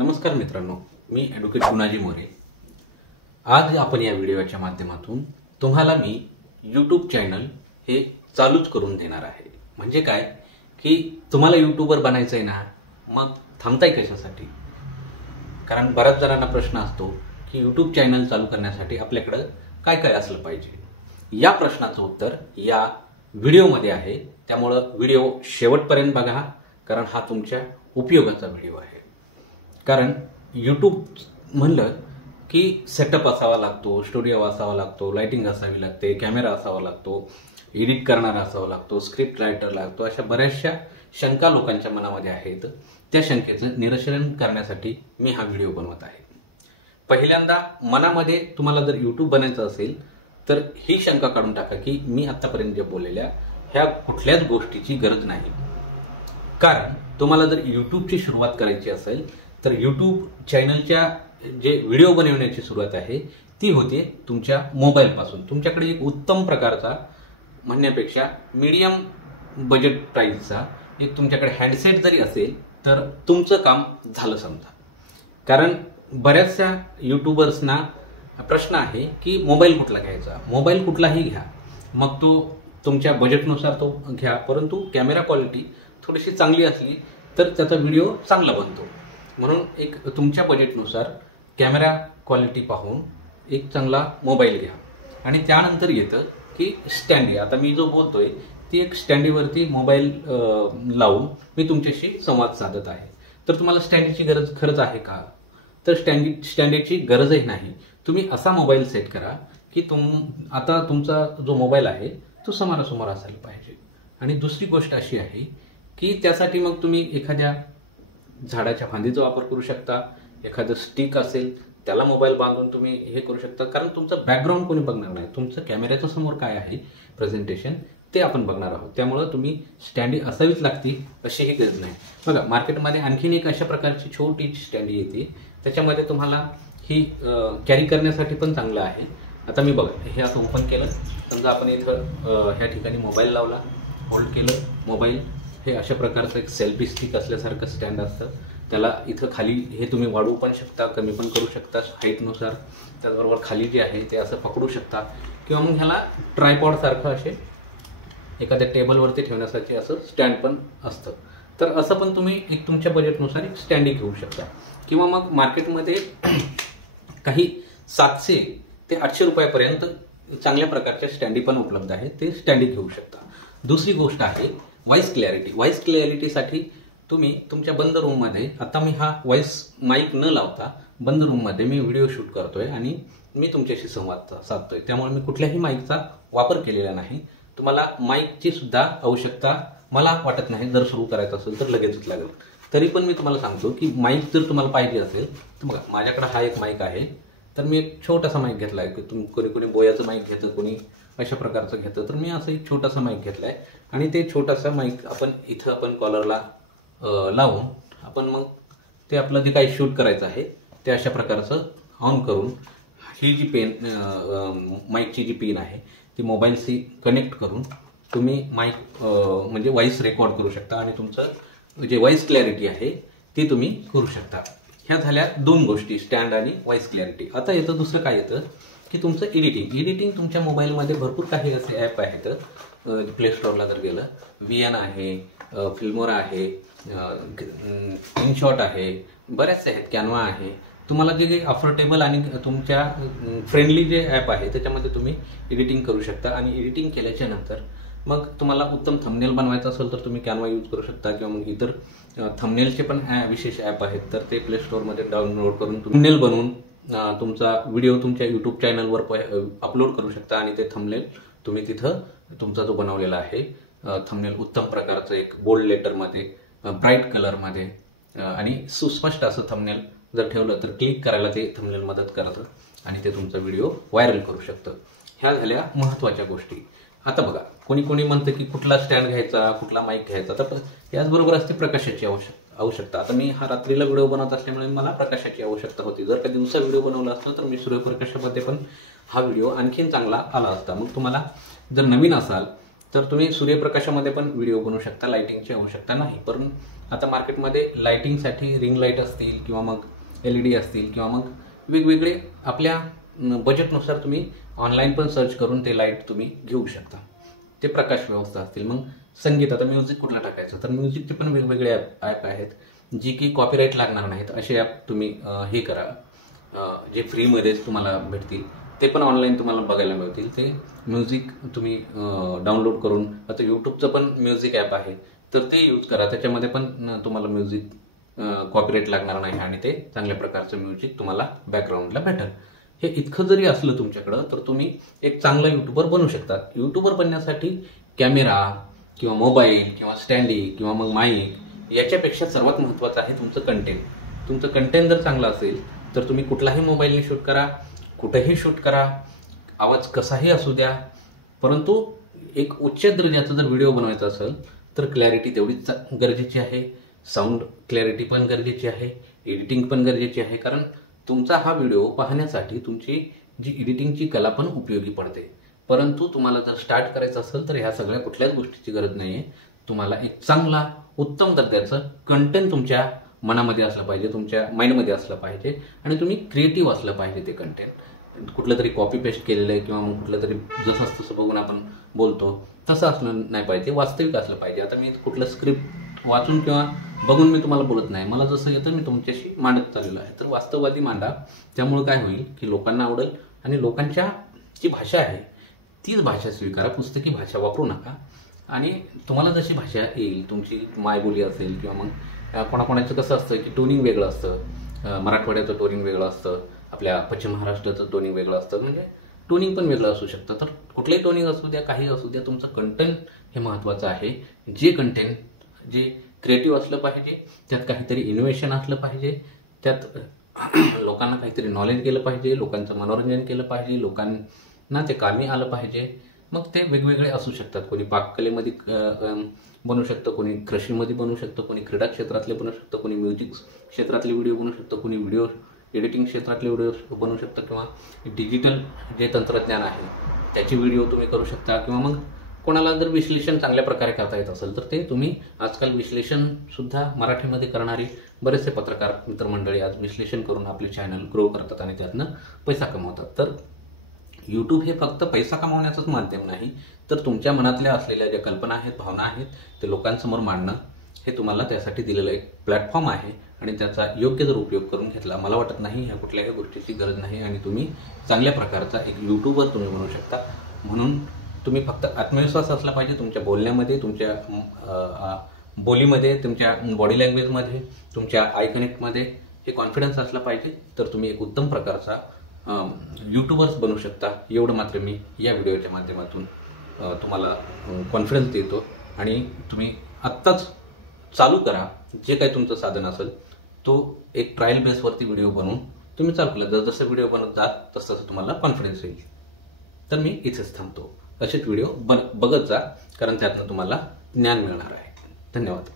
नमस्कार मित्रांनो, मी ॲडव्होकेट गुणाजी मोरे। आज आपण या व्हिडिओच्या माध्यमातून तुम्हाला मी यूट्यूब चॅनल हे चालूच करून देणार आहे। म्हणजे काय की तुम्हाला यूट्यूबर बनायचं आहे ना, मग थांबताय कशासाठी? कारण बऱ्याच जणांना प्रश्न असतो की यूट्यूब चॅनल चालू करण्यासाठी आपल्याकडे काय काय असलं पाहिजे। या प्रश्नाचं उत्तर या व्हिडिओमध्ये आहे, त्यामुळे व्हिडिओ शेवटपर्यंत बघा, कारण हा तुमच्या उपयोगाचा व्हिडिओ आहे। कारण यूट्यूब म्हणलं की सेटअप असावा लागतो, स्टुडिओ असावा लागतो, लाइटिंग असावी लागते, कॅमेरा असावा लागतो, एडिट करणारा असावा लागतो, स्क्रिप्ट रायटर लागतो। अशा बऱ्याचशा शंका लोकांच्या मनामध्ये आहेत। त्या शंकेचं निरसन करण्यासाठी मी हा व्हिडिओ बनवत आहे। पहिल्यांदा मनामध्ये तुम्हाला जर यूट्यूब बनायचं असेल तर ही शंका काढून टाका की मी आतापर्यंत जे बोललेल्या ह्या कुठल्याच गोष्टीची गरज नाही। कारण तुम्हाला जर यूट्यूबची सुरुवात करायची असेल तर यूट्यूब चॅनलच्या जे व्हिडिओ बनवण्याची सुरुवात आहे ती होते तुमच्या मोबाईल पासून। तुमच्याकडे एक उत्तम प्रकारचा म्हणण्यापेक्षा मीडियम बजेट प्राइसचा एक तुमच्याकडे हँडसेट जरी असेल तर तुमचं काम झालं समजा। कारण बऱ्याचशा यूट्यूबर्सना प्रश्न आहे की मोबाईल कुठला घ्यायचा, मोबाईल कुठलाही घ्या, मग तो तुमच्या बजेटनुसार तो घ्या, परंतु कॅमेरा क्वालिटी थोडीशी चांगली असली तर त्याचा व्हिडिओ चांगला बनतो। म्हणून एक तुमच्या बजेटनुसार कॅमेरा क्वालिटी पाहून एक चांगला मोबाईल घ्या। आणि त्यानंतर येतं की स्टँडी। आता मी जो बोलतोय ती एक स्टँडीवरती मोबाईल लावून मी तुमच्याशी संवाद साधत आहे। तर तुम्हाला स्टँडीची गरज खरंच आहे का? तर स्टँडीची गरजही नाही। तुम्ही असा मोबाईल सेट करा की आता तुमचा जो मोबाईल आहे तो समोरासमोर असायला पाहिजे। आणि दुसरी गोष्ट अशी आहे की त्यासाठी मग तुम्ही एखाद्या झाडाच्या फांदीचा वापर करू शकता, एखादं स्टिक असेल त्याला मोबाईल बांधून तुम्ही हे करू शकता। कारण तुमचं बॅकग्राऊंड कोणी बघणार नाही, तुमचं कॅमेऱ्याच्या समोर काय आहे प्रेझेंटेशन ते आपण बघणार आहोत। त्यामुळे तुम्ही स्टँडी असावीच लागती अशीही गरज नाही। बघा, मार्केटमध्ये आणखीन एक अशा प्रकारची छोटी स्टँडी येते, त्याच्यामध्ये तुम्हाला ही कॅरी करण्यासाठी पण चांगलं आहे। आता मी बघा हे असं ओपन केलं, समजा आपण इथं ह्या ठिकाणी मोबाईल लावला, होल्ड केलं मोबाईल, हे अशा प्रकारचं एक सेल्फी स्टिक असल्यासारखं स्टँड असतं। त्याला इथं खाली हे तुम्ही वाढवू पण शकता, कमी पण करू शकता हाईटनुसार। त्याचबरोबर खाली जे आहे ते असं पकडू शकता, किंवा मग ह्याला ट्रायपॉड सारखं असे एखाद्या टेबलवरती ठेवण्यासाठी असं स्टँड पण असतं। तर असं पण तुम्ही एक तुमच्या बजेटनुसार एक स्टँडी घेऊ शकता। किंवा मग मार्केटमध्ये काही 700 ते 800 रुपयापर्यंत चांगल्या प्रकारच्या स्टँडी पण उपलब्ध आहेत, ते स्टँडी घेऊ शकता। दुसरी गोष्ट आहे व्हॉइस क्लॅरिटी। व्हॉइस क्लॅरिटीसाठी तुम्ही तुमच्या बंद रूममध्ये, आता मी हा व्हॉइस माईक न लावता बंद रूममध्ये मी व्हिडिओ शूट करतोय आणि मी तुमच्याशी संवाद साधतोय, त्यामुळे मी कुठल्याही माईकचा वापर केलेला नाही। तुम्हाला माईकची सुद्धा आवश्यकता मला वाटत नाही, जर सुरू करायचं असेल तर लगेचच लागेल। तरी पण मी तुम्हाला सांगतो की माईक जर तुम्हाला पाहिजे असेल तर बघा माझ्याकडे हा एक माईक आहे, तर मी एक छोटासा माईक घेतला आहे। की कोणी बोयाचं माईक घेतं, कोणी अशा प्रकारचं घेतं, तर मी असं एक छोटासा माईक घेतलाय आणि ते छोटासा माईक आपण इथं आपण कॉलरला लावून आपण मग ते आपलं जे काही शूट करायचं आहे ते अशा प्रकारचं ऑन करून ही जी माईकची जी पिन आहे ती मोबाईलशी कनेक्ट करून तुम्ही माईक म्हणजे व्हॉइस रेकॉर्ड करू शकता आणि तुमचं जे व्हॉइस क्लॅरिटी आहे ती तुम्ही करू शकता। ह्या झाल्या दोन गोष्टी, स्टँड आणि व्हॉइस क्लॅरिटी। आता येतं दुसरं काय येतं की तुमचं एडिटिंग तुमच्या मोबाईलमध्ये भरपूर काही असे ॲप आहेत। प्ले स्टोअरला जर गेलं, VN आहे, फिल्मोरा आहे, इनशॉट आहे, बरेचसे आहेत, कॅनवा आहे। तुम्हाला जे अफोर्डेबल आणि तुमच्या फ्रेंडली जे ॲप आहे त्याच्यामध्ये तुम्ही एडिटिंग करू शकता। आणि एडिटिंग केल्याच्या नंतर मग तुम्हाला उत्तम थंबनेल बनवायचं असेल तर तुम्ही कॅनवा यूज करू शकता, किंवा मग इतर थंबनेलचे पण विशेष ॲप आहेत, तर ते प्ले स्टोअरमध्ये डाउनलोड करून थंबनेल बनवून तुमचा व्हिडिओ तुमच्या यूट्यूब चॅनलवर अपलोड करू शकता। आणि ते थंबनेल तुम्ही तिथं तुमचा जो बनवलेला आहे थंबनेल उत्तम प्रकारचं एक बोल्ड लेटरमध्ये, ब्राईट कलरमध्ये आणि सुस्पष्ट असं थंबनेल जर ठेवलं तर क्लिक करायला ते थंबनेल मदत करतं आणि ते तुमचा व्हिडिओ व्हायरल करू शकतं। ह्या झाल्या महत्त्वाच्या गोष्टी। आता बघा कोणी म्हणतं की कुठला स्टँड घ्यायचा, कुठला माईक घ्यायचा, तर याचबरोबर असते प्रकाशाची आवश्यकता। आता मी हा रात्रीला व्हिडिओ बनवत असल्यामुळे मला प्रकाशाची आवश्यकता होती। जर का दिवसा व्हिडिओ बनवला असता तर मी सूर्यप्रकाशामध्ये पण हा व्हिडिओ आणखीन चांगला आला असता। मग तुम्हाला जर नवीन असाल तर तुम्ही सूर्यप्रकाशामध्ये पण व्हिडिओ बनवू शकता, लाइटिंगची आवश्यकता नाही. पण आता मार्केटमध्ये लाइटिंगसाठी रिंग लाईट असतील किंवा मग LED असतील किंवा मग वेगवेगळे आपल्या बजेटनुसार तुम्ही ऑनलाईन पण सर्च करून ते लाईट तुम्ही घेऊ शकता. ते प्रकाश व्यवस्था असतील. मग संगीत, आता म्युझिक कुठला टाकायचं, तर म्युझिकचे पण वेगवेगळे ॲप आहेत जी की कॉपीराईट लागणार नाहीत. असे ॲप तुम्ही हे करा, जे फ्रीमध्येच तुम्हाला भेटतील. ते पण ऑनलाईन तुम्हाला बघायला मिळतील. ते म्युझिक तुम्ही डाउनलोड करून, आता यूट्यूबचं पण म्युझिक ॲप आहे तर ते यूज करा. त्याच्यामध्ये पण तुम्हाला म्युझिक कॉपीराईट लागणार नाही आणि ते चांगल्या प्रकारचं म्युझिक तुम्हाला बॅकग्राऊंडला भेटेल. हे इतकं जरी असलं तुमच्याकडं तर तुम्ही एक चांगला युट्यूबर बनू शकता. युट्यूबर बनण्यासाठी कॅमेरा किंवा मोबाईल किंवा स्टँडी किंवा मग माईक याच्यापेक्षा सर्वात महत्त्वाचं आहे तुमचं कंटेंट. तुमचं कंटेंट जर चांगलं असेल तर तुम्ही कुठलाही मोबाईलने शूट करा, कुठेही शूट करा, आवाज कसाही असू द्या, परंतु एक उच्च दर्जाचा जर व्हिडिओ बनवायचा असेल तर क्लॅरिटी तेवढीच गरजेची आहे, साऊंड क्लॅरिटी पण गरजेची आहे, एडिटिंग पण गरजेची आहे. कारण तुमचा हा व्हिडिओ पाहण्यासाठी तुमची जी एडिटिंगची कला पण उपयोगी पडते. परंतु तुम्हाला जर स्टार्ट करायचं असेल तर ह्या सगळ्या कुठल्याच गोष्टीची गरज नाही आहे. तुम्हाला एक चांगला उत्तम दर्जाचं कंटेंट तुमच्या मनामध्ये असलं पाहिजे, तुमच्या माइंडमध्ये असलं पाहिजे आणि तुम्ही क्रिएटिव्ह असलं पाहिजे. ते कंटेंट कुठलं तरी कॉपी पेस्ट केलेलं आहे किंवा मग कुठलं तरी जसं तसं बघून आपण बोलतो तसं असलं नाही पाहिजे, वास्तविक असलं पाहिजे. आता मी कुठलं स्क्रिप्ट वाचून किंवा बघून मी तुम्हाला बोलत नाही, मला जसं येतं मी तुमच्याशी मांडत चाललेलो आहे. तर वास्तववादी मांडा, त्यामुळे काय होईल की लोकांना आवडेल आणि लोकांच्या जी भाषा आहे तीच भाषा स्वीकारा, पुस्तकी भाषा वापरू नका. आणि तुम्हाला जशी भाषा येईल, तुमची मायबोली असेल किंवा मग कोणाकोणाचं कसं असतं की टोनिंग वेगळं असतं, मराठवाड्याचं टोनिंग वेगळं असतं, आपल्या पश्चिम महाराष्ट्राचं टोनिंग वेगळं असतं, म्हणजे टोनिंग पण वेगळं असू शकतं. तर कुठलंही टोनिंग असू द्या, काही असू द्या, तुमचं कंटेंट हे महत्त्वाचं आहे. जे कंटेंट जे क्रिएटिव्ह असलं पाहिजे, त्यात काहीतरी इनोव्हेशन असलं पाहिजे, त्यात लोकांना काहीतरी नॉलेज गेलं पाहिजे, लोकांचं मनोरंजन केलं पाहिजे, लोकांना ते कामी आलं पाहिजे. मग ते वेगवेगळे असू शकतात. कोणी पाककलेमध्ये बनवू शकतं, कोणी कृषीमध्ये बनवू शकतं, कोणी क्रीडा क्षेत्रातले बनवू शकतं, कोणी म्युझिक क्षेत्रातले व्हिडिओ बनवू शकतं, कोणी व्हिडिओ एडिटिंग क्षेत्रातले व्हिडिओ बनवू शकतं किंवा डिजिटल जे तंत्रज्ञान आहे त्याचे व्हिडिओ तुम्ही करू शकता. किंवा मग कोणाला जर विश्लेषण चांगल्या प्रकारे करता येत असेल तर ते तुम्ही, आजकाल विश्लेषणसुद्धा मराठीमध्ये करणारी बरेचसे पत्रकार मित्रमंडळी आज विश्लेषण करून आपले चॅनल ग्रो करतात आणि त्यातनं पैसा कमवतात. तर यूट्यूब हे फक्त पैसा कमावण्याचंच माध्यम नाही, तर तुमच्या मनातल्या असलेल्या ज्या कल्पना आहेत, भावना आहेत, ते लोकांसमोर मांडणं हे तुम्हाला त्यासाठी दिलेलं एक प्लॅटफॉर्म आहे. आणि त्याचा योग्य जर उपयोग करून घेतला, मला वाटत नाही ह्या कुठल्याही गोष्टीची गरज नाही आणि तुम्ही चांगल्या प्रकारचा एक यूट्यूबर तुम्ही बनवू शकता. म्हणून तुम्ही फक्त आत्मविश्वास असला पाहिजे तुमच्या बोलण्यामध्ये, तुमच्या बोलीमध्ये, तुमच्या बॉडी लँग्वेजमध्ये, तुमच्या आय कनेक्टमध्ये हे कॉन्फिडन्स असला पाहिजे. तर तुम्ही एक उत्तम प्रकारचा यूट्यूबर्स बनवू शकता. एवढं मात्र मी या व्हिडिओच्या माध्यमातून तुम्हाला कॉन्फिडन्स देतो. आणि तुम्ही आत्ताच चालू करा. जे काही तुमचं साधन असेल तो एक ट्रायल बेसवरती व्हिडिओ बनवून तुम्ही चालू केला. जसं व्हिडिओ बनत जात तसं तुम्हाला कॉन्फिडन्स येईल. तर मी इथेच थांबतो. असेच व्हिडिओ बघत जा, कारण त्यातनं तुम्हाला ज्ञान मिळणार आहे. धन्यवाद.